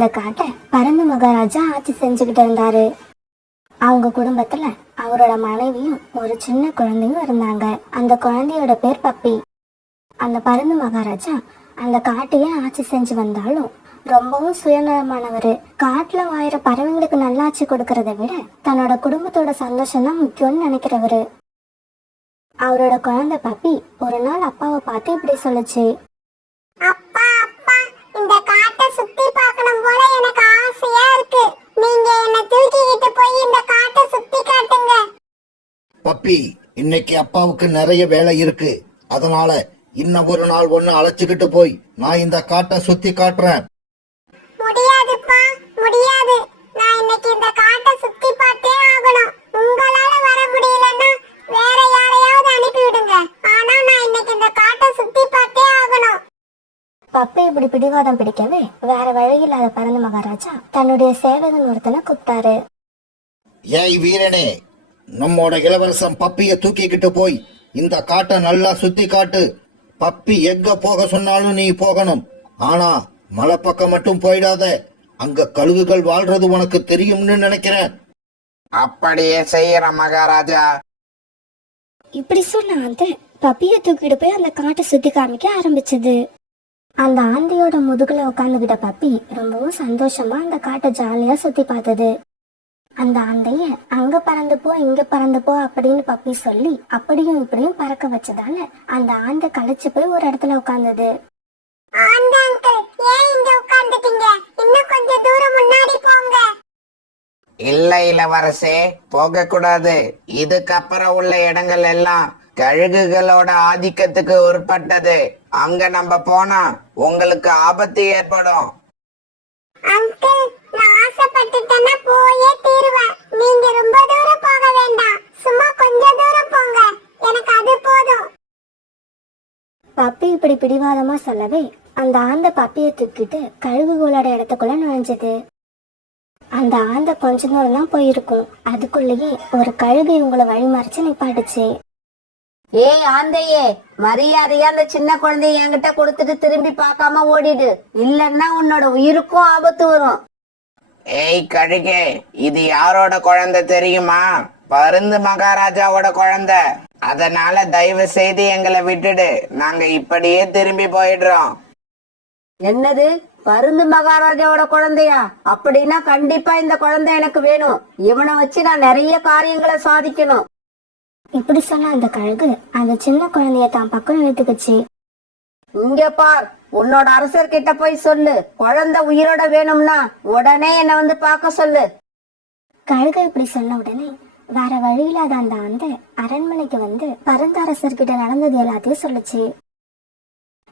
அந்த காட்டை பருந்து மகாராஜா ஆட்சி செஞ்சுக்கிட்டு இருந்தாரு. அவங்க குடும்பத்துல அவரோட மனைவியும் ஒரு சின்ன குழந்தையும் இருந்தாங்க. அந்த குழந்தையோட பேர் பப்பி. அந்த பருந்து மகாராஜா அந்த காட்டையே ஆட்சி செஞ்சு வந்தாலும் ரொம்பவும் சுயநலமானவரு. காட்டுல வாயிற பறவைங்களுக்கு நல்லாட்சி கொடுக்கறத விட தன்னோட குடும்பத்தோட சந்தோஷம் தான் முக்கியம்னு நினைக்கிறவரு. அவரோட குழந்தை பப்பி ஒரு நாள் அப்பாவை பார்த்து இப்படி சொல்லுச்சு. அப்பா அப்பா, இந்த காட்டை சுத்தி பார்க்கணும் போல எனக்கு ஆசையா இருக்கு. நீங்க என்ன தூக்கிக்கிட்டு போய் இந்த காட்டை சுத்தி காட்டுங்க. பப்பி, இன்னைக்கு அப்பாவுக்கு நிறைய வேலை இருக்கு. அதனால இன்னும் ஒரு நாள் ஒன்னு அழைச்சுக்கிட்டு போய் நான் இந்த காட்டை சுத்தி காட்டுறேன். முடியாதுப்பா, முடியாது. நான் இன்னைக்கு இந்த காட்டை சுத்தி பார்த்தே ஆகணும். உங்களால வர முடியலன்னா வேற யாரையாவது அனுப்பி விடுங்க. ஆனா நான் இன்னைக்கு இந்த காட்டை சுத்தி பார்த்தே ஆகணும். பப்பி இப்படி பிடிவாதம் பிடிக்கவே வேற வழி இல்லாத பருந்து மகாராஜா தன்னுடைய சேவகன் ஒருத்தனை கூப்பிட்டாரு. ஏய் வீரனே, நம்மோட இளவரசன் பப்பிய தூக்கிக்கிட்டு போய் இந்த காட்டை நல்லா சுத்தி காட்டு. பப்பி எங்க போக சொன்னாலும் நீ போகணும். ஆனா மலை பக்கம் மட்டும் போயிடாத. அங்க கழுகுகள் வாழ்றது உனக்கு தெரியும்னு நினைக்கிறேன். அப்படியே செய்யற மகாராஜா. இப்படி சொன்ன ஆந்தை பப்பியை தூக்கிட்டு போய் அந்த காட்டை சுத்தி காமிக்க ஆரம்பிச்சது. அந்த ஆந்தையோட முதுகுல உட்காந்துகிட்ட பப்பி ரொம்பவும் சந்தோஷமா அந்த காட்டை ஜாலியா சுத்தி பார்த்தது. அந்த ஆந்தைய அங்க பறந்து போ இங்க பறந்து போ அப்படின்னு பப்பி சொல்லி அப்படியும் இப்படியும் பறக்க வச்சதால அந்த ஆந்தை களைச்சு போய் ஒரு இடத்துல உட்கார்ந்தது. ஆந்த அங்கிள், ஏன் இங்க உட்கார்ந்துட்டீங்க? இன்னும் கொஞ்சம் தூரம் முன்னாடி போங்க. இல்ல இளவரசே, போக கூடாது. இதுக்கப்புறம் உள்ள இடங்கள் எல்லாம் கழுகுகளோட ஆதிக்கத்துக்கு உட்பட்டது. அங்க நம்ம போனா உங்களுக்கு ஆபத்து ஏற்படும். அங்கிள், நான் ஆசைப்பட்டுட்டேன்னா போயே தீருவேன். நீங்க ரொம்ப தூரம் போக வேண்டாம். சும்மா கொஞ்சம் தூரம் போங்க. எனக்கு அது போதும். பப்பி இப்படி பிடிவாதமா சொல்லவே அந்த ஆந்தை பப்பியை தூக்கிட்டு கழுகுகளோட இடத்துக்குள்ள நுழைஞ்சது. அந்த ஆந்தை கொஞ்ச தூரம் தான் போயிருக்கும். அதுக்குள்ளேயே ஒரு கழுகு இவங்களை வழிமறிச்சு நிப்பாட்டுச்சு. ஏய் ஆந்தையே, மரியாதையா அந்த சின்ன குழந்தைய என்கிட்ட கொடுத்துட்டு திரும்பி பார்க்காம ஓடிடு. இல்லன்னா உன்னோட உயிருக்கும் ஆபத்து வரும். ஏய் கழுகே, இது யாரோட குழந்தை தெரியுமா? பருந்து மகாராஜாவோட குழந்தை. அதனால தயவு செய்து எங்களை விட்டுடு. நாங்க இப்படியே திரும்பி போயிடுறோம். என்னது, பருந்து மகாராஜாவோட குழந்தையா? அப்படின்னா கண்டிப்பா இந்த குழந்தை எனக்கு வேணும். இவனை வச்சு நான் நிறைய காரியங்களை சாதிக்கணும். இப்படி சொன்ன அந்த கழுகு அந்த சின்ன குழந்தைய தான் பக்கம் இழுத்துக்குச்சு. இங்க பார், உன்னோட அரசர் கிட்ட போய் சொல்லு, குழந்தை உயிரோட வேணும்னா உடனே என்ன வந்து பார்க்க சொல்லு. கழுகு இப்படி சொன்ன உடனே வேற வழி இல்லாத அந்த ஆந்தை அரண்மனைக்கு வந்து பரந்தரசர்கிட்ட நடந்தது எல்லாத்தையும் சொல்லுச்சு.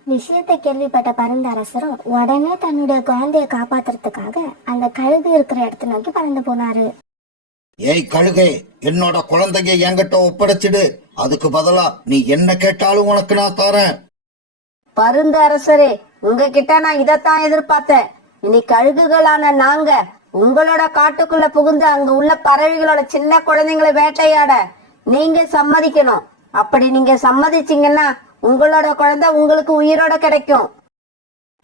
விஷயத்தை கேள்விப்பட்ட பரந்தரசரும் உடனே தன்னுடைய குழந்தைய காப்பாத்துறதுக்காக அந்த கழுகு இருக்கிற இடத்த நோக்கி பறந்து போனாரு. ஏய் கழுகே, என்னோட குழந்தைய என்கிட்ட ஒப்படைச்சிடு. அதுக்கு பதிலா நீ என்ன கேட்டாலும் உனக்கு நான் தரேன். பருந்து அரசரே, உங்ககிட்ட நான் இதத்தான் எதிர்பார்த்தேன். இனி கழுகுகளான நாங்க உங்களோட காட்டுக்குள்ள புகுந்து அங்க உள்ள பறவைகளோட சின்ன குழந்தைங்களை வேட்டையாட நீங்க சம்மதிக்கணும். அப்படி நீங்க சம்மதிச்சீங்கன்னா உங்களோட குழந்தை உங்களுக்கு உயிரோட கிடைக்கும்.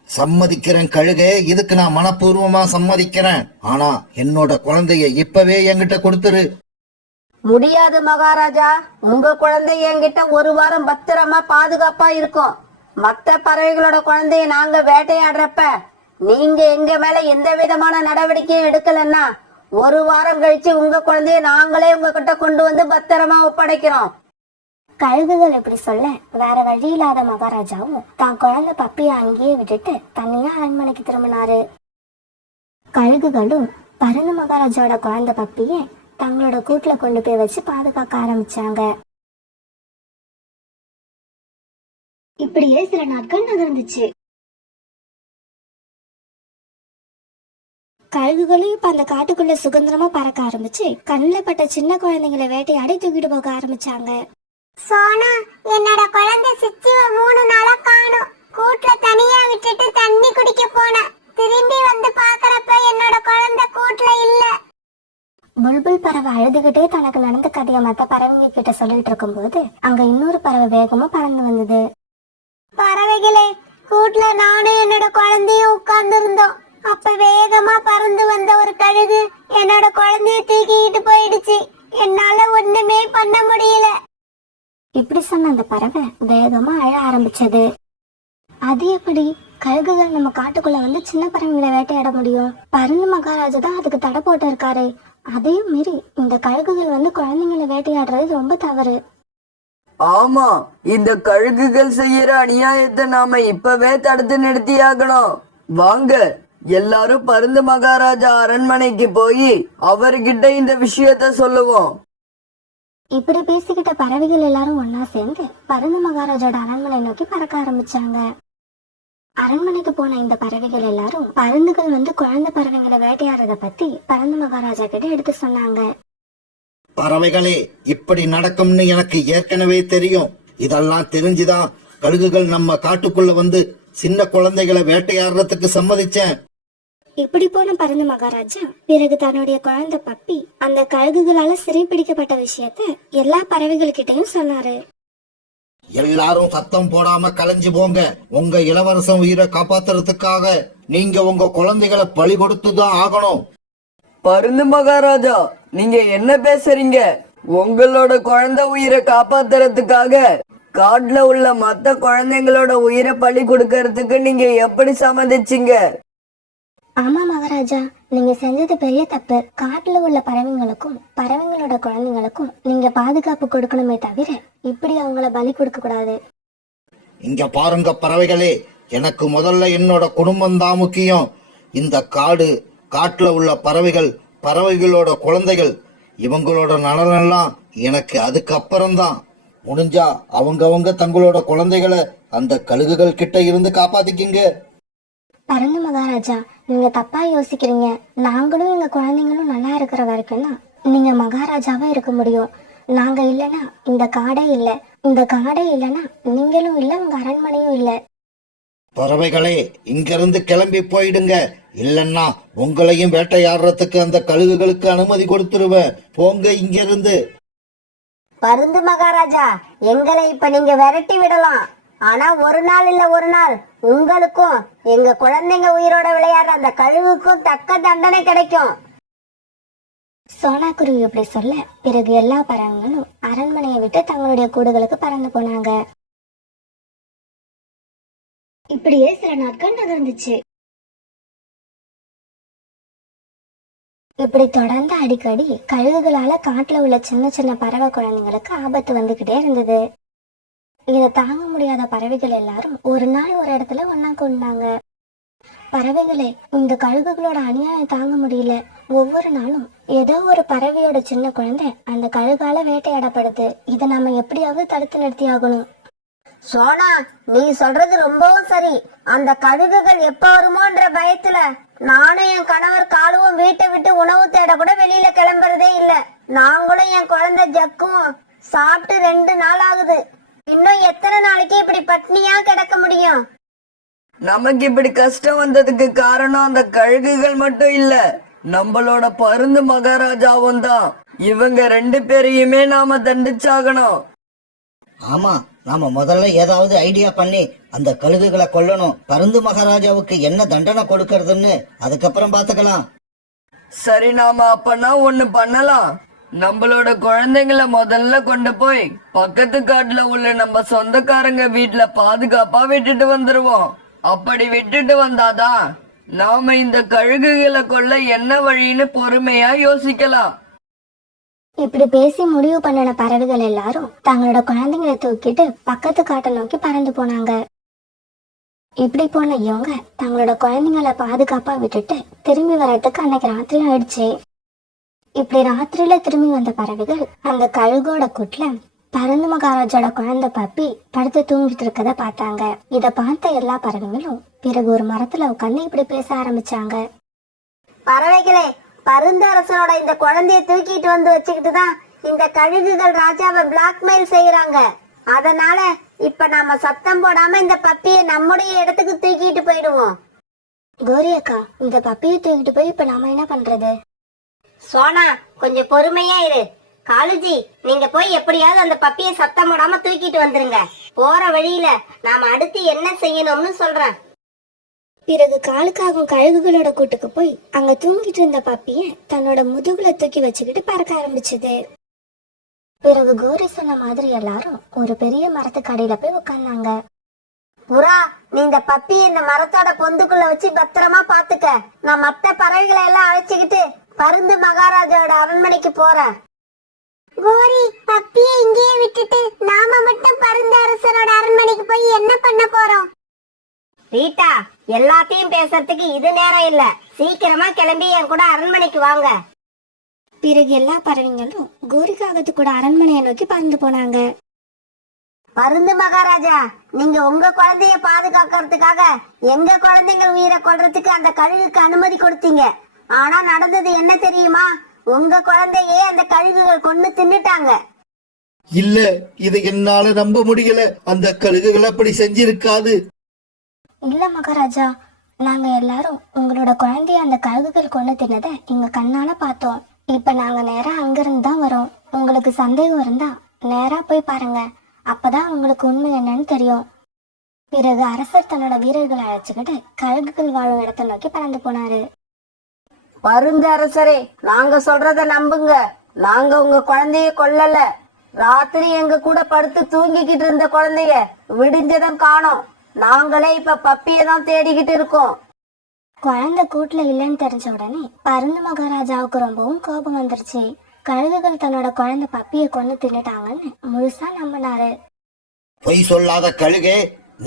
சம்மதிக்கிறேன் கழுகே, இதுக்கு நான் மனப்பூர்வமா சம்மதிக்கிறேன். ஆனா என்னோட குழந்தைய இப்பவே என்கிட்ட கொடுத்துரு. முடியாது மகாராஜா, உங்க குழந்தை என்கிட்ட ஒரு வாரம் பத்திரமா பாதுகாப்பா இருக்கும். மத்த பறவைகளோட குழந்தைய நாங்க வேட்டையாடுறப்ப நீங்க எங்க மேல எந்த விதமான நடவடிக்கையும் எடுக்கலன்னா ஒரு வாரம் கழிச்சு உங்க குழந்தைய நாங்களே உங்ககிட்ட கொண்டு வந்து பத்திரமா ஒப்படைக்கிறோம். கழுகுகள் இப்படி சொல்ல வேற வழி இல்லாத மகாராஜாவும் தான் குழந்தை பப்பியை அங்கேயே விட்டுட்டு தனியா அரண்மனைக்கு திரும்பினாரு. கழுகுகளும் பருந்து மகாராஜாவோட குழந்தை பப்பியை தங்களோட கூட்டுல கொண்டு போய் வச்சு பாதுகாக்க ஆரம்பிச்சாங்க. இப்படியே சில நாட்கள் நகர்ந்துச்சு. கழுகுகளும் இப்ப அந்த காட்டுக்குள்ள சுதந்திரமா பறக்க ஆரம்பிச்சு கண்ணில் பட்ட சின்ன குழந்தைங்களை வேட்டையாடி தூக்கிட்டு போக ஆரம்பிச்சாங்க. சோனா, என்னோட குழந்தை சிச்சுவ 3 நாளா காணோம். கூட்டுல தனியா விட்டுட்டு தண்ணி குடிக்க போனேன். திரும்பி வந்து பாக்குறப்ப என்னோட குழந்தை கூட்டுல இல்ல. புல்புல் பறவை அழுதுகிட்டே தனக்கு நடந்த கதையை மத்த பறவைங்க கிட்ட சொல்லிட்டு இருக்கும் போது அங்க இன்னொரு பறவை வேகமா பறந்து வந்தது. பறவைகளே, கூட்டுல நானும் என்னோட குழந்தையும் உட்கார்ந்து இருந்தோம். அப்ப வேகமா பறந்து வந்த ஒரு கழுகு என்னோட குழந்தைய தூக்கிட்டு போயிடுச்சு. என்னால ஒண்ணுமே பண்ண முடியல. இப்படி சொன்ன அந்த பறவை வேகமா அழ ஆரம்பிச்சது. அது எப்படி கழுகுகள் நம்ம காட்டுக்குள்ள வந்து சின்ன பறவைங்களை வேட்டையாட முடியும்? பருந்து மகாராஜா தான் அதுக்கு தடை போட்டு இருக்காரு. அதையும் மீறி இந்த கழுகுகள் வந்து குழந்தைங்களை வேட்டையாடுறது ரொம்ப தவறு. ஆமா, இந்த கழுகுகள் செய்யற அநியாயத்தை நாம இப்பவே தடுத்து நிறுத்தியாகணும். வாங்க எல்லாரும் பருந்து மகாராஜா அரண்மனைக்கு போய் அவர்கிட்ட இந்த விஷயத்த சொல்லுவோம். இப்படி பேசிக்கிட்ட பறவைகள் எல்லாரும் ஒன்னா சேர்ந்து பருந்து மகாராஜோட அரண்மனை நோக்கி பறக்க ஆரம்பிச்சாங்க. அரண்மனைக்கு போன இந்த பறவைகள் எல்லாரும் பருந்துகள் வந்து குழந்தை பறவைங்களை வேட்டையாடுறத பத்தி பருந்து மகாராஜா கிட்ட எடுத்து சொன்னாங்க. பறவைகளே, இப்படி நடக்கும்னு எனக்கு ஏற்கனவே தெரியும். இதெல்லாம் தெரிஞ்சுதான் கழுகுகள் நம்ம காட்டுக்குள்ள வந்து சின்ன குழந்தைகளை வேட்டையாடுறதுக்கு சம்மதிச்சேன். இப்படி போன பருந்து மகாராஜா பிறகு தன்னுடைய குழந்தை பப்பி அந்த கழுகுகளால சிறைப்பிடிக்கப்பட்ட விஷயத்த எல்லா பறவைகள் கிட்டையும் சொன்னாரு. எல்லாரும் சத்தம் போடாம கலைஞ்சு போங்க. உங்க இளவரசன் உயிரை காப்பாத்துறதுக்காக நீங்க உங்க குழந்தைகளை பலி கொடுத்துதான் ஆகணும். பருந்து மகாராஜா, நீங்க என்ன பேசுறீங்க? உங்களோட குழந்தை உயிரை காப்பாத்துறதுக்காக காட்டுல உள்ள மத்த குழந்தைங்களோட உயிரை பலி கொடுக்கறதுக்கு நீங்க எப்படி சம்மதிச்சீங்க? ஆமா மகாராஜா, நீங்க செஞ்சது பெரிய தப்பு. காட்டுல உள்ள பறவைங்களுக்கும் பறவைங்களோட குழந்தைங்களுக்கும் நீங்க பாதுகாப்பு கொடுக்கணுமே தவிர இப்படி அவங்கள பலி கொடுக்க கூடாது. இங்க பாருங்க பறவைகளே, எனக்கு முதல்ல என்னோட குடும்பம் தான் முக்கியம். இந்த காட்டுல உள்ள பறவைகள், பறவைகளோட குழந்தைகள், இவங்களோட நலனெல்லாம் எனக்கு அதுக்கப்புறம்தான். முடிஞ்சா அவங்கவங்க தங்களோட குழந்தைகளை அந்த கழுகுகள் கிட்ட இருந்து காப்பாத்திக்கிங்க. பருந்து மகாராஜா, நீங்க தப்பா யோசிக்கிறீங்க. நாங்களும் எங்க குழந்தைங்களும் நல்லா இருக்கிற வரைக்கும் தான் நீங்க மகாராஜாவா இருக்க முடியும். நாங்க இல்லைன்னா இந்த காடே இல்லை. இந்த காடே இல்லைன்னா நீங்களும் இல்லை, உங்க அரண்மனையும் இல்லை. பறவைகளே, இங்கிருந்து கிளம்பி போயிடுங்க. இல்லன்னா உங்களையும் வேட்டையாடுறதுக்கு அந்த கழுகுகளுக்கு அனுமதி கொடுத்துருவேன். போங்க இங்கிருந்து. பருந்து மகாராஜா, எங்களை இப்ப நீங்க விரட்டி விடலாம். ஆனா ஒரு நாள் இல்ல ஒரு நாள் உங்களுக்கும் எங்க குழந்தைங்க உயிரோட விளையாடுற அந்த கழுகுக்கும் தக்க தண்டனை கிடைக்கும். சோனாக்குருவி இப்படி சொல்ல பிறகு எல்லா பறவைகளும் அரண்மனையை விட்டு தங்களுடைய கூடுகளுக்கு பறந்து போனாங்க. இப்படியே சில நாட்கள் நகர்ந்துச்சு. இப்படி தொடர்ந்து அடிக்கடி கழுகுகளால காட்டுல உள்ள சின்ன சின்ன பறவை குழந்தைங்களுக்கு ஆபத்து வந்துகிட்டே இருந்தது. இதை தாங்க முடியாத பறவைகள் எல்லாரும் ஒரு நாள் ஒரு இடத்துல ஒன்னா கூடினாங்க. பறவைகளே, இந்த கழுகுகளோட அநியாயம் தாங்க முடியல. ஒவ்வொரு நாளும் ஏதோ ஒரு பறவையோட சின்ன குழந்தை அந்த கழுகால வேட்டையாடப்படுது. இதை நாம எப்படியாவது தடுத்து நிறுத்தி ஆகணும். சோனா, நீ சொல்றது ரொம்பவும் சரி. அந்த கழுகுகள் எப்ப வருமோன்ற பயத்துல நானும் என் கணவர் காலுவும் வீட்டை விட்டு உணவு தேட கூட வெளியில கிளம்புறதே இல்ல. நாங்களும் என் குழந்தை ஜக்கும் சாப்பிட்டு 2 நாள் ஆகுது. இன்னும் எத்தனை நாளைக்கு இப்படி பட்னியா கிடக்க முடியும்? நமக்கு இப்படி கஷ்டம் வந்ததுக்கு காரணம் அந்த கழுகுகள் மட்டும் இல்ல, நம்மளோட பருந்து மகாராஜாவும் தான். இவங்க 2 பேரையுமே நாம தண்டிச்சாகணும். ஆமா, நாம முதல்ல ஏதாவது ஐடியா பண்ணி அந்த கழுகுகளை கொல்லணும். பருந்து மகாராஜாவுக்கு என்ன தண்டனை கொடுக்கறதுன்னு அதுக்கப்புறம் பாத்துக்கலாம். சரி, நாம அப்பனா ஒண்ணு பண்ணலாம். நம்மளோட குழந்தைங்களை முதல்ல கொண்டு போய் பக்கத்து காட்டுல உள்ள நம்ம சொந்தக்காரங்க வீட்டுல பாதுகாப்பா விட்டுட்டு வந்துருவோம். அப்படி விட்டுட்டு வந்தாதான் நாம இந்த கழுகுகளை கொல்ல என்ன வழின்னு பொறுமையா யோசிக்கலாம். இப்படி பேசி முடிவு பண்ணின பறவைகள் எல்லாரும் தங்களோட குழந்தைங்களை தூக்கிட்டு பக்கத்து காட்டை நோக்கி பறந்து போனாங்க. இப்படி போன இவங்க தங்களோட குழந்தைங்களை பாதுகாப்பா விட்டுட்டு திரும்பி வர்றதுக்கு அன்னைக்கு ராத்திரி ஆயிடுச்சு. இப்படி ராத்திரியில திரும்பி வந்த பறவைகள் அந்த கழுகோட கூட்டுல பருந்து மகாராஜோட குழந்தை பப்பி படுத்து தூங்கிட்டு இருக்கத பார்த்தாங்க. இத பார்த்த எல்லா பறவைகளும் பிறகு ஒரு மரத்துல உட்காந்து இப்படி பேச ஆரம்பிச்சாங்க. பறவைகளே, பருந்து அரசனோட இந்த குழந்தைய தூக்கிட்டு வந்து வச்சுக்கிட்டு தான் இந்த கழுகுகள் ராஜாவை பிளாக்மெயில் செய்யறாங்க. அதனால இப்ப நாம சத்தம் போடாம இந்த பப்பியை நம்முடைய இடத்துக்கு தூக்கிட்டு போயிடுவோம். கோரி அக்கா, இந்த பப்பியை தூக்கிட்டு போய் இப்ப நாம என்ன பண்றது? சோனா, கொஞ்சம் பொறுமையா இரு. காலுஜி, நீங்க போய் எப்படியாவது அந்த பப்பியை சத்தம் போடாம தூக்கிட்டு வந்துருங்க. போற வழியில நாம அடுத்து என்ன செய்யணும்னு சொல்றேன். பிறகு காலுக்காகும் கழுகுகளோட கூட்டுக்கு போய் அங்க தூங்கிட்டு இருந்த பப்பிய தன்னோட முதுகுல தூக்கி வச்சுக்கிட்டு பறக்க ஆரம்பிச்சது. பிறகு கோரி சொன்ன மாதிரி எல்லாரும் ஒரு பெரிய மரத்துக்கு அடியில போய் உட்கார்ந்தாங்க. புறா, நீ இந்த பப்பி இந்த மரத்தோட பொந்துக்குள்ள வச்சு பத்திரமா பாத்துக்க. நான் மத்த பறவைகளை எல்லாம் அழைச்சுக்கிட்டு பருந்து மகாராஜாவோட அரண்மனைக்கு போறேன். கோரி, பப்பியை இங்கேயே விட்டுட்டு நாம மட்டும் பருந்து அரசரோட அரண்மனைக்கு போய் என்ன பண்ண போறோம்? ரீட்டா, எல்லாத்தையும் பேசுறதுக்கு இது நேரம் இல்ல. சீக்கிரமா கிளம்பி என் கூட அரண்மனைக்கு வாங்க. பிறகு எல்லா பறவைங்களும் கோரிக்காகத்து கூட அரண்மனையை நோக்கி பறந்து போனாங்க. பருந்து மகாராஜா, நீங்க உங்க குழந்தைய பாதுகாக்கிறதுக்காக எங்க குழந்தைங்க உயிரை கொல்றதுக்கு அந்த கழுகுக்கு அனுமதி கொடுத்தீங்க. ஆனா நடந்தது என்ன தெரியுமா? உங்க குழந்தையே அந்த கழுகுகள் கொண்டு தின்னுட்டாங்க. இல்ல, இதை என்னால நம்ப முடியல. அந்த கழுகுகள் அப்படி செஞ்சிருக்காது. இல்ல மகாராஜா, நாங்க எல்லாரும் உங்களோட குழந்தைய அந்த கழுகுகள் கொண்டு தின்னதை எங்க கண்ணால பார்த்தோம். இப்ப நாங்க நேரா அங்கிருந்து தான் வரோம். உங்களுக்கு சந்தேகம் இருந்தா நேரா போய் பாருங்க. அப்பதான் உங்களுக்கு உண்மை என்னன்னு தெரியும். பிறகு அரசர் தன்னோட வீரர்களை அழைச்சுக்கிட்டு கழுகுகள் வாழும் இடத்தை நோக்கி பறந்து போனாரு. பருந்து அரசரே, நாங்க சொல்றத நம்புங்க. நாங்க உங்க குழந்தைய கொல்லல. ராத்திரி எங்க கூட படுத்து தூங்கிக்கிட்டு இருந்த குழந்தைய விடிஞ்சதும் காணோம். நாங்களே இப்ப பப்பியை தான் தேடிக்கிட்டு இருக்கோம். குழந்தை கூட்டுல இல்லைன்னு தெரிஞ்ச உடனே பருந்து மகாராஜாவுக்கு ரொம்பவும் கோபம் வந்துருச்சு. கழுகுகள் தன்னோட குழந்தை பப்பியை கொண்டு தின்னுட்டாங்கன்னு முழுசா நம்பினாரு. பொய் சொல்லாத கழுகே,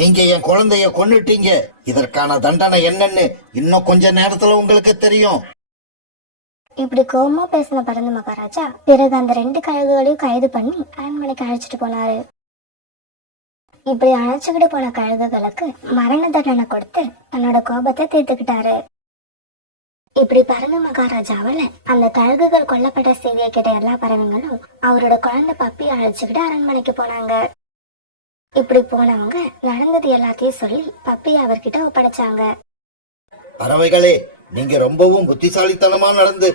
நீங்க என் குழந்தைய கொன்னுட்டீங்க. இதற்கான தண்டனை என்னன்னு இன்னும் கொஞ்ச நேரத்துல உங்களுக்கு தெரியும். இப்படி கோபமா பேசின பருந்து மகாராஜா பிறகு அந்த 2 கழுகுகளையும் கைது பண்ணி அரண்மனைக்கு அழைச்சிட்டு போனாரு. இப்படி அழைச்சுக்கிட்டு போன கழுகுகளுக்கு மரண தண்டனை கொடுத்து தன்னோட கோபத்தை தீர்த்துக்கிட்டாரு. இப்படி பருந்து மகாராஜாவால அந்த கழுகுகள் கொல்லப்பட்ட செய்தியை கேட்ட எல்லா பறவைங்களும் அவரோட குழந்தை பப்பியை அழைச்சுக்கிட்டு அரண்மனைக்கு போனாங்க. இப்படி போனவங்க நடந்தது எல்லாத்தையும் சொல்லி பப்பியை அவர்கிட்ட ஒப்படைச்சாங்க. பறவைகளே, நீங்க ரொம்பவும் புத்திசாலித்தனமா நடந்து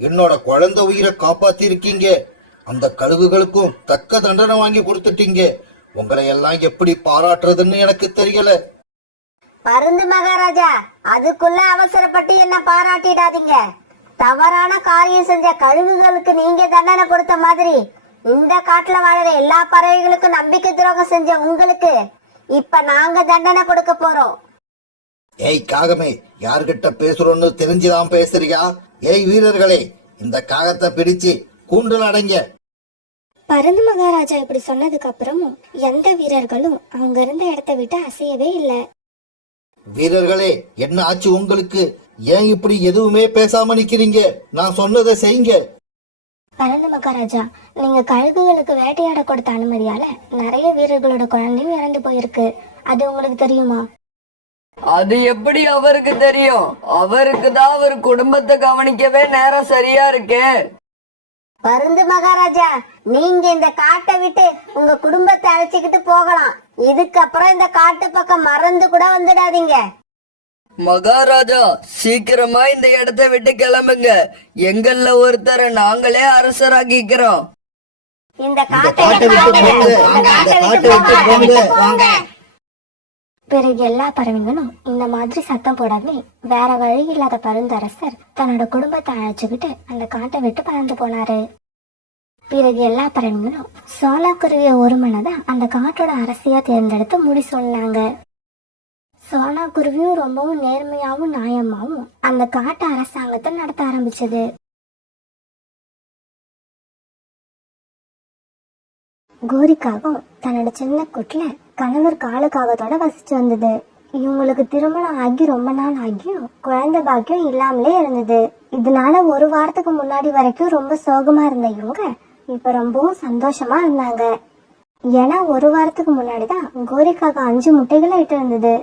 என்னோட குழந்தை உயிரை காப்பாத்தி இருக்கீங்க. அந்த கழுகுகளுக்கும் தக்க தண்டனை வாங்கி கொடுத்துட்டீங்க. உங்களை எல்லாம் எப்படி பாராட்டுறதுன்னு எனக்கு தெரியல. பருந்து மகாராஜா, அதுக்குள்ள அவசரப்பட்டு என்ன பாராட்டிடாதீங்க. தவறான காரியம் செஞ்ச கழுகுகளுக்கு நீங்க தண்டனை கொடுத்த மாதிரி இந்த காட்டுல வாழற எல்லா பறவைகளுக்கும் நம்பிக்கை துரோகம் செஞ்ச உங்களுக்கு இப்ப நாங்க தண்டனை கொடுக்க போறோம். ஏய் காகமே, யார்கிட்ட பேசுறோன்னு தெரிஞ்சுதான் பேசுறியா? ஏய் வீரர்களே, இந்த காகத்தை பிடிச்சு கூண்டுல அடைங்க. பருந்து மகாராஜா இப்படி சொன்னதுக்கு அப்புறமும் எந்த வீரர்களும் அவங்க இருந்த இடத்த விட்டு அசையவே இல்லை. வீரர்களே, என்ன ஆச்சு உங்களுக்கு? ஏன் இப்படி எதுவுமே பேசாம நிக்கிறீங்க? நான் சொன்னதை செய்யுங்க. பருந்து மகாராஜா, நீங்க கழுகுகளுக்கு வேட்டையாட கொடுத்த அனுமதியால நிறைய வீரர்களோட குழந்தையும் இறந்து போயிருக்கு. அது உங்களுக்கு தெரியுமா? அது எப்படி அவருக்கு தெரியும்? அவருக்கு தான் அவர் குடும்பத்தை கவனிக்கவே நேரம் சரியா இருக்கே. பருந்து மகாராஜா, நீங்க இந்த காட்டை விட்டு உங்க குடும்பத்தை அழைச்சிக்கிட்டு போகலாம். இதுக்கப்புறம் இந்த காட்டு பக்கம் மறந்து கூட வந்துடாதீங்க. மகாராஜா, சீக்கிரமா இந்த இடத்தை விட்டு கிளம்புங்க. எங்கள்ல ஒருத்தரை நாங்களே அரசராக்கிக்கிறோம். இந்த காட்டை காட்டை விட்டு போங்க. இந்த காட்டை விட்டு போங்க. பிறகு எல்லா பறவைங்களும் இந்த மாதிரி சத்தம் போடவே வேற வழி இல்லாத பருந்தரசர் தன்னோட குடும்பத்தை அழைச்சுக்கிட்டு அந்த காட்டை விட்டு பறந்து போனாரு. பிறகு எல்லா பறவைங்களும் சோனாக்குருவிய ஒரு மனதான் அந்த காட்டோட அரசியா தேர்ந்தெடுத்து முடி சொன்னாங்க. சோனாக்குருவியும் ரொம்பவும் நேர்மையாவும் நியாயமாவும் அந்த காட்டு அரசாங்கத்தை நடத்த ஆரம்பிச்சது. கோரிக்காகவும் தன்னோட சின்ன கூட்டுல கணவர் காலுக்காகத்தோட வசிச்சு வந்தது. இவங்களுக்கு திருமணம் ஆகி ரொம்ப நாள் ஆகியும் குழந்தை பாக்கியம் இல்லாமலே இருந்தது. இதனால ஒரு வாரத்துக்கு முன்னாடி வரைக்கும் ரொம்ப சோகமா இருந்த இவங்க இப்ப ரொம்பவும் சந்தோஷமா இருந்தாங்க. ஏன்னா ஒரு வாரத்துக்கு முன்னாடிதான் கோரிக்காக 5 முட்டைகளை இட்டு இருந்தது.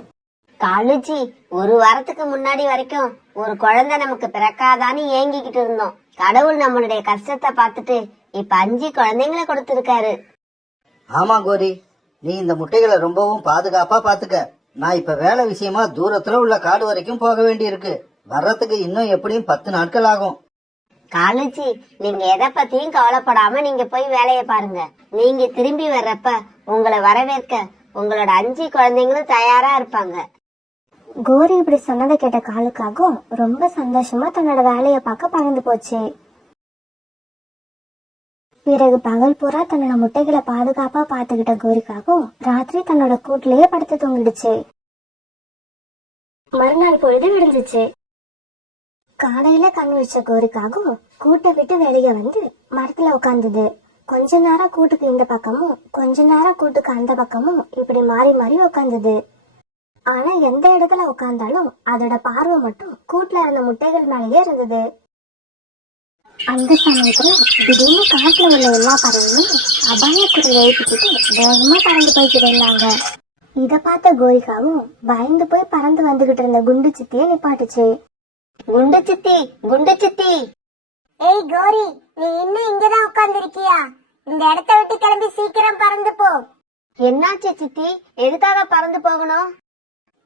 காலுஜி, ஒரு வாரத்துக்கு முன்னாடி வரைக்கும் ஒரு குழந்தை நமக்கு பிறக்காதான்னு ஏங்கிக்கிட்டு இருந்தோம். கடவுள் நம்மளுடைய கஷ்டத்தை பார்த்துட்டு இப்ப 5 குழந்தைங்களை கொடுத்திருக்காரு. ஆமா கோரி, நீ இந்த முட்டைகளை ரொம்பவும் பாதுகாப்பா பாத்துக்க. நான் இப்ப வேலை விஷயமா தூரத்துல உள்ள காடு வரைக்கும் போக வேண்டி இருக்கு. வர்றதுக்கு இன்னும் எப்படியும் 10 நாட்கள் ஆகும். காலுஜி, நீங்க எதை பத்தியும் கவலைப்படாம நீங்க போய் வேலைய பாருங்க. நீங்க திரும்பி வர்றப்ப உங்களை வரவேற்க உங்களோட 5 குழந்தைங்களும் தயாரா இருப்பாங்க. கோரி இப்படி சொன்னதை கேட்ட காலுக்காகவும் ரொம்ப சந்தோஷமா தன்னோட வேலையை பார்க்க பறந்து போச்சு. பிறகு பகல் பூரா தன்னோட முட்டைகளை பாதுகாப்பா பாத்துக்கிட்ட கோரிக்காகவும் ராத்திரி தன்னோட கூட்டிலேயே படுத்து தூங்கிடுச்சு. மறுநாள் பொழுது விடிஞ்சிச்சு. காலையில கண் விழிச்ச கோரிக்காகவும் கூட்டை விட்டு வெளியே வந்து மரத்துல உட்கார்ந்தது. கொஞ்ச நேரம் கூட்டுக்கு இந்த பக்கமும் கொஞ்ச நேரம் கூட்டுக்கு அந்த பக்கமும் இப்படி மாறி மாறி உட்கார்ந்தது. ஆனா எந்த இடத்துல உட்கார்ந்தாலும் அதோட பார்வை மட்டும் கூட்டுல இருந்த முட்டைகள் மேலேயே இருந்தது. அந்த சமயத்துல திடீர்னு காட்டுல உள்ள எல்லா பறவையும் அபாய குரல் எழுப்பிக்கிட்டு வேகமா பறந்து போய்கிட்டு இருந்தாங்க. இத பார்த்த கோரிக்காவும் பயந்து போய் பறந்து வந்துகிட்டு இருந்த குண்டு சித்திய நிப்பாட்டுச்சு. குண்டு சித்தி, குண்டு சித்தி. ஏய் கோரி, நீ இன்னும் இங்கதான் உட்கார்ந்து இருக்கியா? இந்த இடத்த விட்டு கிளம்பி சீக்கிரம் பறந்து போ. என்னாச்சு சித்தி, எதுக்காக பறந்து போகணும்?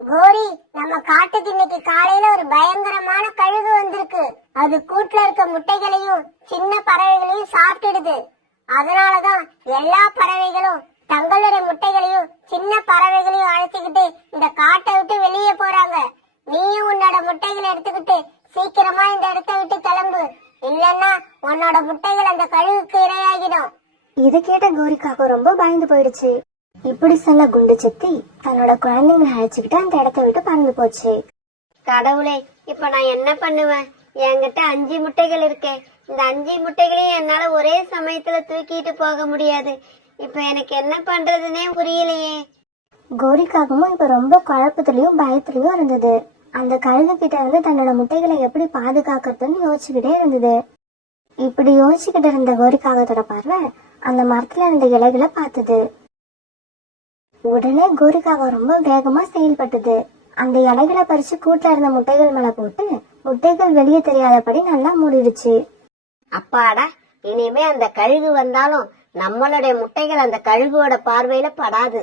கோரி, நம்ம காட்டுக்கு இன்னைக்கு காலையில ஒரு பயங்கரமான கழுகு வந்திருக்கு. அது கூட்டுல இருக்க முட்டைகளையும் சின்ன பறவைகளையும் சாப்பிட்டுடுது. அதனாலதான் எல்லா பறவைகளும் தங்களுடைய முட்டைகளையும் சின்ன பறவைகளையும் அழைச்சுக்கிட்டு இந்த காட்டை விட்டு வெளியே போறாங்க. நீயும் உன்னோட முட்டைகளை எடுத்துக்கிட்டு சீக்கிரமா இந்த இடத்த விட்டு கிளம்பு, இல்லன்னா உன்னோட முட்டைகள் அந்த கழுகுக்கு இரையாகிடும். இதை கேட்ட கோரிக்காக ரொம்ப பயந்து போயிடுச்சு. இப்படி சொன்ன குண்டு சித்தி தன்னோட குழந்தைங்களை அழைச்சுக்கிட்டு அந்த இடத்த விட்டு பறந்து போச்சு. கடவுளே, இப்ப நான் என்ன பண்ணுவேன்? என்கிட்ட 5 முட்டைகள் இருக்கே. இந்த 5 முட்டைகளையும் என்னால ஒரே சமயத்துல தூக்கிட்டு போக முடியாது. இப்ப எனக்கு என்ன பண்றதுன்னே புரியலையே. கோரிக்காகவும் இப்ப ரொம்ப குழப்பத்திலயும் பயத்திலயும் இருந்தது. அந்த கழுகு கிட்ட இருந்து தன்னோட முட்டைகளை எப்படி பாதுகாக்கிறதுன்னு யோசிச்சுக்கிட்டே இருந்தது. இப்படி யோசிச்சுக்கிட்டு இருந்த கோரிக்காகத்தோட பார்வை அந்த மரத்துல இருந்த இலைகளை பார்த்தது. உடனே கோரிக்காக ரொம்ப வேகமா செயல்பட்டது. அந்த இலைகளை பறிச்சு கூட்டுல இருந்த முட்டைகள் மேல போட்டு முட்டைகள் வெளியே தெரியாதபடி நல்லா மூடிடுச்சு. அப்பாடா, இனிமே அந்த கழுகு வந்தாலும் நம்மளுடைய முட்டைகள் அந்த கழுகுவோட பார்வையில படாது.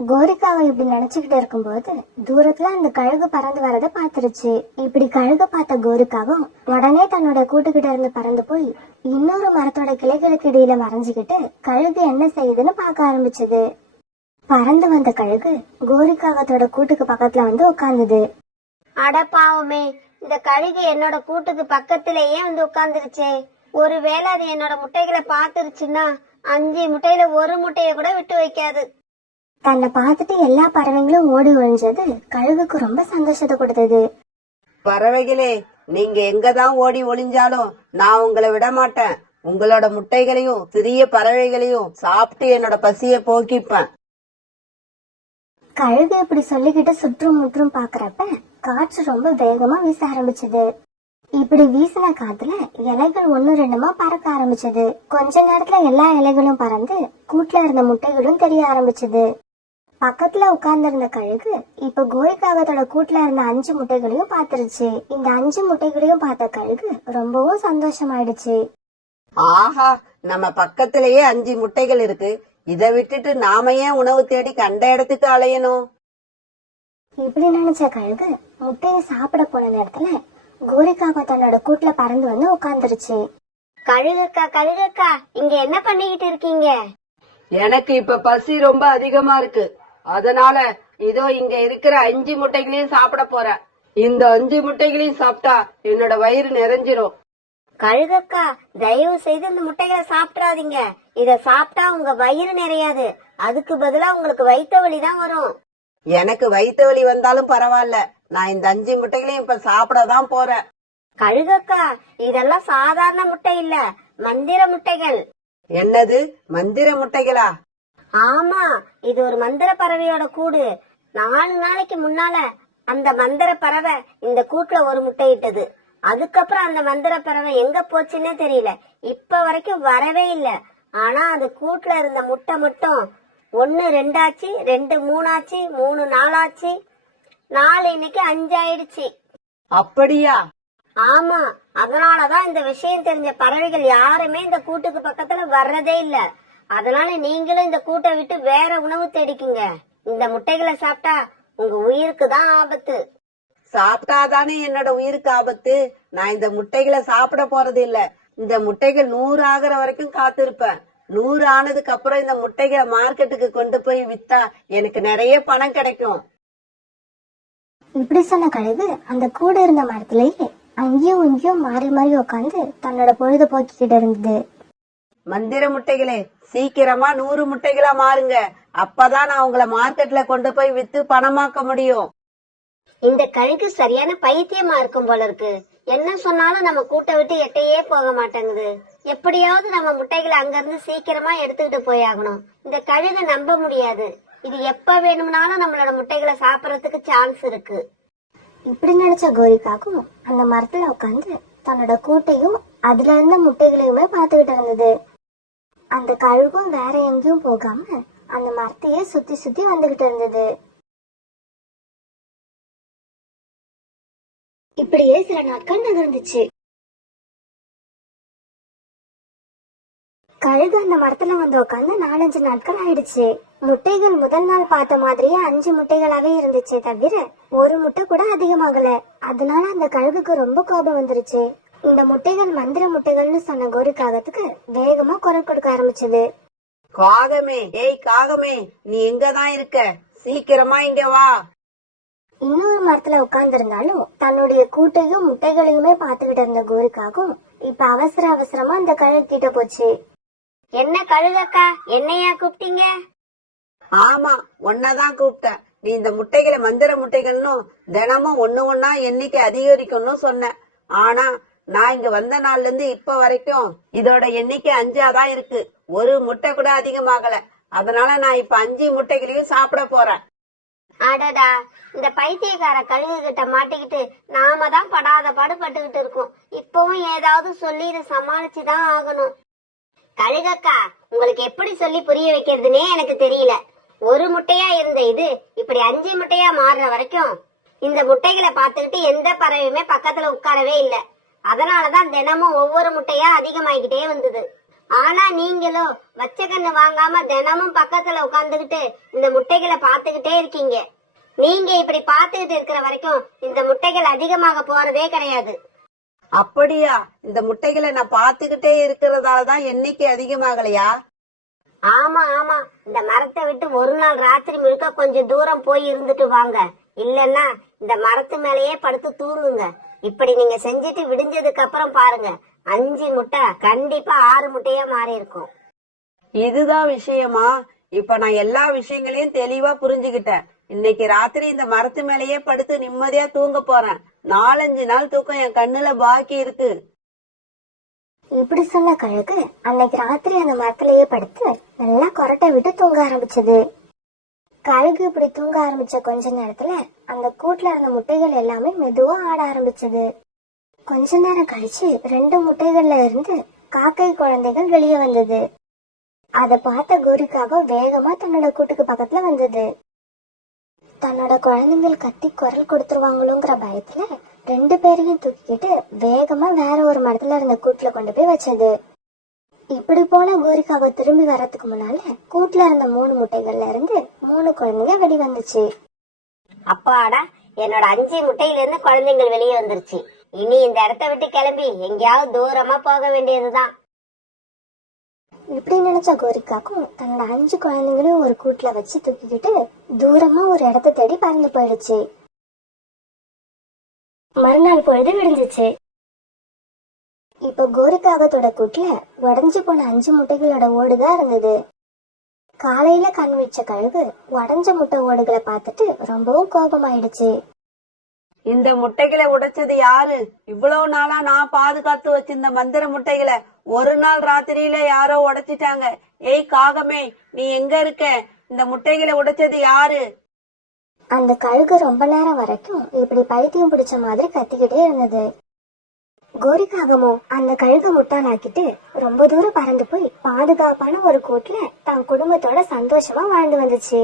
கோரிக்காவை இப்படி நினைச்சுக்கிட்டு இருக்கும்போது தூரத்துல அந்த கழுகு பறந்து வரத பாத்துருச்சு. இப்படி கழுக பார்த்த கோரிக்காவும் உடனே தன்னோட கூட்டுக்கிட்ட இருந்து பறந்து போய் இன்னொரு மரத்தோட கிளைகளுக்கு இடையில மறைஞ்சுக்கிட்டு கழுகு என்ன செய்யுதுன்னு பார்க்க ஆரம்பிச்சது. பறந்து வந்த கழுகு கோரிக்காகத்தோட கூட்டுக்கு பக்கத்துல வந்து உட்கார்ந்தது. அட பாவமே, இந்த கழுகு என்னோட கூட்டுக்கு பக்கத்திலேயே வந்து உட்கார்ந்துருச்சே. ஒருவேளை அது என்னோட முட்டைகளை பாத்துருச்சுன்னா 5 முட்டையில ஒரு முட்டைய கூட விட்டு வைக்காது. தன்னை பார்த்துட்டு எல்லா பறவைங்களும் ஓடி ஒழிஞ்சது கழுகுக்கு ரொம்ப சந்தோஷத்தை கொடுத்தது. பறவைகளே, நீங்க எங்கதான் ஓடி ஒளிஞ்சாலும் நான் உங்களை விட மாட்டேன். உங்களோட முட்டைகளையும் சிறிய பறவைகளையும் சாப்பிட்டு என்னோட பசிய போக்கிப்பேன். கழுகு இப்படி சொல்லிக்கிட்டு சுற்றும் முற்றும் பாக்குறப்ப காற்று ரொம்ப வேகமா வீச ஆரம்பிச்சது. இப்படி வீசின காத்துல இலைகள் 1-2 பறக்க ஆரம்பிச்சது. கொஞ்ச நேரத்துல எல்லா இலைகளும் பறந்து கூட்டுல இருந்த முட்டைகளும் தெரிய ஆரம்பிச்சது. பக்கத்துல உட்கார்ந்து இருந்த கழுகு இப்ப கோரிக்காகத்தோட கூட்டுல இருந்த 5 முட்டைகளையும் பாத்துருச்சு. இந்த 5 முட்டைகளையும் பார்த்த கழுகு ரொம்பவும் சந்தோஷமாயிடுச்சு. ஆஹா, நம்ம பக்கத்திலேயே 5 முட்டைகள் இருக்கு. இதை விட்டுட்டு நாம ஏன் உணவு தேடி கண்ட இடத்துக்கு அலையணும்? இப்படி நினைச்ச கழுகு முட்டையை சாப்பிட போன நேரத்துல கோரிக்காக தன்னோட கூட்டுல பறந்து வந்து உட்கார்ந்துருச்சு. கழுகக்கா, கழுகக்கா, இங்க என்ன பண்ணிக்கிட்டு இருக்கீங்க? எனக்கு இப்ப பசி ரொம்ப அதிகமா இருக்கு. அதனால இதோ இங்க இருக்கிற 5 முட்டைகளையும் சாப்பிட போறேன். இந்த 5 முட்டைகளையும் சாப்பிட்டா என்னோட வயிறு நிறைஞ்சிரும். கழுகக்கா, தயவு செய்து இந்த முட்டைகளை சாப்பிடாதீங்க. இத சாப்பிட்டா உங்க வயிறு நிறையாது. அதுக்கு பதிலா உங்களுக்கு வயிற்று வலி தான் வரும். எனக்கு வயிற்று வலி வந்தாலும் பரவாயில்ல, நான் இந்த 5 முட்டைகளையும் இப்ப சாப்பிடதான் போறேன். கழுகக்கா, இதெல்லாம் சாதாரண முட்டை இல்ல, மந்திர முட்டைகள். என்னது, மந்திர முட்டைகளா? ஆமா, இது ஒரு மந்திர பறவையோட கூடு. 4 நாளைக்கு முன்னால அந்த மந்திர பறவை இந்த கூட்டுல ஒரு முட்டை இட்டது. அதுக்கப்புறம் அந்த மந்திர பறவை எங்க போச்சுன்னே தெரியல. இப்ப வரைக்கும் வரவே இல்ல. ஆனா அது கூட்டுல இருந்த முட்டை மட்டும் 1 2 ஆச்சு, 2 3 ஆச்சு, 3 4 ஆச்சு, 4 இன்னைக்கு 5 ஆயிடுச்சு. அப்படியா? ஆமா, அதனாலதான் இந்த விஷயம் தெரிஞ்ச பறவைகள் யாருமே இந்த கூட்டுக்கு பக்கத்துல வர்றதே இல்ல. அதனால நீங்களும் இந்த கூட்டை விட்டு வேற உணவு தேடிக்குங்க. இந்த முட்டைகளை சாப்பிட்டா உங்க உயிருக்கு தான் ஆபத்து. சாப்பிட்டாதானே என்னோட உயிருக்கு ஆபத்து. நான் இந்த முட்டைகளை சாப்பிட போறது இல்ல. இந்த முட்டைகள் 100 ஆகுற வரைக்கும் காத்திருப்பேன். 100 ஆனதுக்கு அப்புறம் இந்த முட்டைகளை மார்க்கெட்டுக்கு கொண்டு போய் வித்தா எனக்கு நிறைய பணம் கிடைக்கும். இப்படி சொன்ன கழுகு அந்த கூட இருந்த மரத்திலேயே அங்கேயும் இங்கேயும் மாறி மாறி உட்காந்து தன்னோட பொழுது போக்கிக்கிட்டு இருந்தது. மந்திர முட்டைகளே, சீக்கிரமா 100 முட்டைகளா மாறுங்க. அப்பதான் நான் உங்களை மார்க்கெட்ல கொண்டு போய் வித்து பணமாக்க முடியும். இந்த கழுகு சரியான பைத்தியமா இருக்கும் போல இருக்கு. என்ன சொன்னாலும் நம்ம கூட்ட விட்டு எட்டையே போக மாட்டேங்குது. எப்படியாவது நம்ம முட்டைகளை அங்கிருந்து சீக்கிரமா எடுத்துக்கிட்டு போயாகணும். இந்த கழுதை நம்ப முடியாது. இது எப்ப வேணும்னாலும் நம்மளோட முட்டைகளை சாப்பிடறதுக்கு சான்ஸ் இருக்கு. இப்படி நினைச்ச கோரிக்காக்கும் அந்த மரத்துல உட்காந்து தன்னோட கூட்டையும் அதுல இருந்த முட்டைகளையுமே பார்த்துக்கிட்டு இருந்தது. அந்த கழுகும் வேற எங்கேயும் போகாம அந்த மரத்தையே சுத்தி சுத்தி வந்துகிட்டு இருந்தது. இப்படியே சில நாட்கள் நகர்ந்துச்சு. கழுகு அந்த மரத்துல வந்து உட்காந்து 4-5 நாட்கள் ஆயிடுச்சு. முட்டைகள் முதல் நாள் பார்த்த மாதிரியே 5 முட்டைகளாவே இருந்துச்சே தவிர ஒரு முட்டை கூட அதிகமாகல. அதனால அந்த கழுகுக்கு ரொம்ப கோபம் வந்துருச்சு. இந்த முட்டைகள் மந்திர முட்டைகள்னு சொன்ன கோரிக்காகத்துக்கு வேகமா குரல் கொடுக்க ஆரம்பிச்சது. காகமே, ஏய் காகமே, நீ எங்கதான் இருக்க? சீக்கிரமா இங்க வா. இன்னொரு மரத்துல உட்கார்ந்து இருந்தாலும் தன்னுடைய கூட்டையும் முட்டைகளையுமே பார்த்துக்கிட்டு இருந்த கோரிக்காகும் இப்ப அவசர அவசரமா அந்த கழுகு கிட்ட போச்சு. என்ன கழுகக்கா, என்னையா கூப்பிட்டீங்க? ஆமா, உன்னதான் கூப்பிட்டேன். நீ இந்த முட்டைகளை மந்திர முட்டைகள்னு தினமும் ஒண்ணு ஒன்னா எண்ணிக்கை அதிகரிக்கும்னு சொன்ன. ஆனா நான் இங்க வந்த நாள்ல இருந்து இப்ப வரைக்கும் இதோட எண்ணிக்கை 5ஆதான் இருக்கு. ஒரு முட்டை கூட அதிகமாகல. அதனால நான் இப்ப 5 முட்டைகளையும் சாப்பிட போறேன். அடடா, இந்த பைத்தியக்கார கழுகு கிட்ட மாட்டிக்கிட்டு நாம தான் படாத பாடுபட்டுக்கிட்டு இருக்கோம். இப்பவும் ஏதாவது சொல்லி இதை சமாளிச்சுதான் ஆகணும். கழுகக்கா, உங்களுக்கு எப்படி சொல்லி புரிய வைக்கிறதுனே எனக்கு தெரியல. ஒரு முட்டையா இருந்த இது இப்படி 5 முட்டையா மாறுற வரைக்கும் இந்த முட்டைகளை பார்த்துக்கிட்டு எந்த பறவையுமே பக்கத்துல உட்காரவே இல்ல. அதனாலதான் தினமும் ஒவ்வொரு முட்டையா அதிகமாகிக்கிட்டே வந்தது. ஆனா நீங்களோ வச்ச கண்ணு வாங்காம தினமும் பக்கத்துல உட்கார்ந்துகிட்டு இந்த முட்டைகளை பார்த்துக்கிட்டே இருக்கீங்க. நீங்க இப்படி பார்த்துக்கிட்டு இருக்கிற வரைக்கும் இந்த முட்டைகள் அதிகமாக போறதே கிடையாது. அப்படியா? இந்த முட்டைகளை நான் பாத்துக்கிட்டே இருக்கிறதாலதான் எண்ணிக்கை அதிகமாகலையா? ஆமா ஆமா, இந்த மரத்தை விட்டு ஒரு நாள் ராத்திரி முழுக்க கொஞ்சம் தூரம் போய் இருந்துட்டு வாங்க. இல்லன்னா இந்த மரத்து மேலேயே படுத்து தூங்குங்க. இப்படி நீங்க செஞ்சுட்டு விடிஞ்சதுக்கு அப்புறம் பாருங்க, 5 முட்டை கண்டிப்பா 6 முட்டையா மாறி இருக்கும். இதுதான் விஷயமா? இப்ப நான் எல்லா விஷயங்களையும் தெளிவா புரிஞ்சுகிட்டேன். இன்னைக்கு ராத்திரி இந்த மரத்து மேலேயே படுத்து நிம்மதியா தூங்க போறேன். 4-5 நாள் தூக்கம் என் கண்ணுல பாக்கி இருக்கு. இப்படி சொன்ன கழுகு அன்னைக்கு ராத்திரி அந்த மரத்திலேயே படுத்து நல்லா கொரட்டை விட்டு தூங்க ஆரம்பிச்சது. கழுகு இப்படி தூங்க ஆரம்பிச்ச கொஞ்ச நேரத்துல அந்த கூட்டுல இருந்த முட்டைகள் எல்லாமே மெதுவா ஆட ஆரம்பிச்சது. கொஞ்ச நேரம் கழிச்சு 2 முட்டைகள்ல இருந்து காக்கை குழந்தைகள் வெளியே வந்தது. அத பார்த்த கோரிக்காக வேகமா தன்னோட கூட்டுக்கு பக்கத்துல வந்தது. தன்னோட குழந்தைகள் கத்தி குரல் கொடுத்துருவாங்களோங்கிற பயத்துல 2 பேரையும் தூக்கிக்கிட்டு வேகமா வேற ஒரு மரத்துல இருந்த கூட்டுல கொண்டு போய் வச்சது. இப்படி போன கோரிக்காக திரும்பி வர்றதுக்கு முன்னால கூட்டுல இருந்த 3 முட்டைகள்ல இருந்து 3 குழந்தைங்க வெளி வந்துச்சு. அப்பாடா, என்னோட 5 முட்டையில இருந்து குழந்தைகள் வெளியே வந்துருச்சு. இனி இந்த இடத்த விட்டு கிளம்பி எங்கேயாவது தூரமா போக வேண்டியதுதான். இப்படி நினைச்ச கோரிக்காக்கும் தன்னோட 5 குழந்தைங்களையும் ஒரு கூட்டுல வச்சு தூக்கிக்கிட்டு தூரமா ஒரு இடத்த தேடி பறந்து போயிடுச்சு. மறுநாள் பொழுது விடிஞ்சிச்சு. இப்ப கோரிக்காகத்தோட கூட்டுல உடஞ்சு போன 5 முட்டைகளோட ஓடுதான் இருந்தது. காலையில கண் வச்ச கழுகு உடஞ்ச முட்டை ஓடுகளை பார்த்துட்டு ரொம்பவும் கோபமாயிடுச்சு. இந்த முட்டைகளை உடைச்சது யாரு? இவ்வளவு நாளா நான் பாதுகாத்து வச்சிருந்த மந்திர முட்டைகளை ஒரு நாள் ராத்திரியில யாரோ உடைச்சிட்டாங்க. ஏய் காகமே, நீ எங்க இருக்க? இந்த முட்டைகளை உடைச்சது யாரு? அந்த கழுகு ரொம்ப நேரம் வரைக்கும் இப்படி பைத்தியம் பிடிச்ச மாதிரி கத்திக்கிட்டே இருந்தது. கோரிக்காகமோ அந்த கழுகு முட்டாளாக்கிட்டு ரொம்ப தூரம் பறந்து போய் பாதுகாப்பான ஒரு கூட்டுல தன் குடும்பத்தோட சந்தோஷமா வாழ்ந்து வந்துச்சு.